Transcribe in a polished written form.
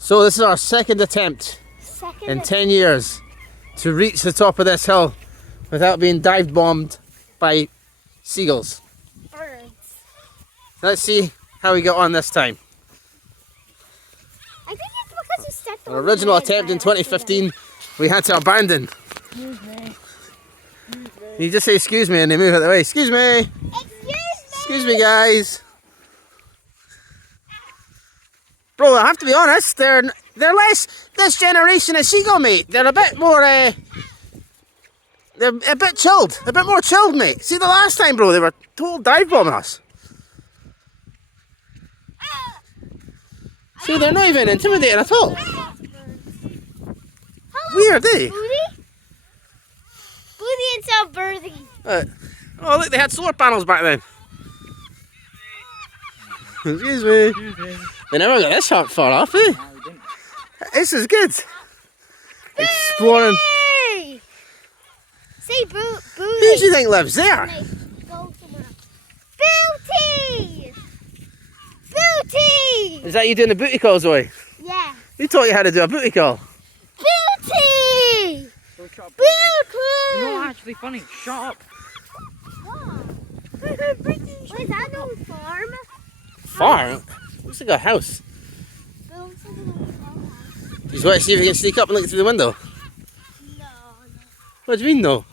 So this is our second attempt in 10 years to reach the top of this hill without being dive bombed by seagulls. Birds. Let's see how we got on this time. I think it's because you stepped on Our original the red attempt in by 2015 we had to abandon. Excuse me. You just say excuse me and they move out of the way. Excuse me! Excuse me! Excuse me guys! Bro, I have to be honest, they're less this generation of seagull, mate. They're a bit more, they're a bit chilled. A bit more chilled, mate. See the last time, bro, they were total dive bombing us. See, they're not even intimidating at all. Weird, eh? Booty and South Birdie. Oh, look, they had solar panels back then. Excuse me. They never got this far off, eh? No, we didn't. This is good. Exploring. Hey! Say booty. Who do you think lives there? Go somewhere else. Booty! Booty! Is that you doing the booty call, Zoe? Yeah. Who taught you how to do a booty call? Booty! So shut up. Booty! You're not actually funny. Shut up. What is that, no farm? Farm? Looks like a house. No. Just want to see if you can sneak up and look through the window. What do you mean, no?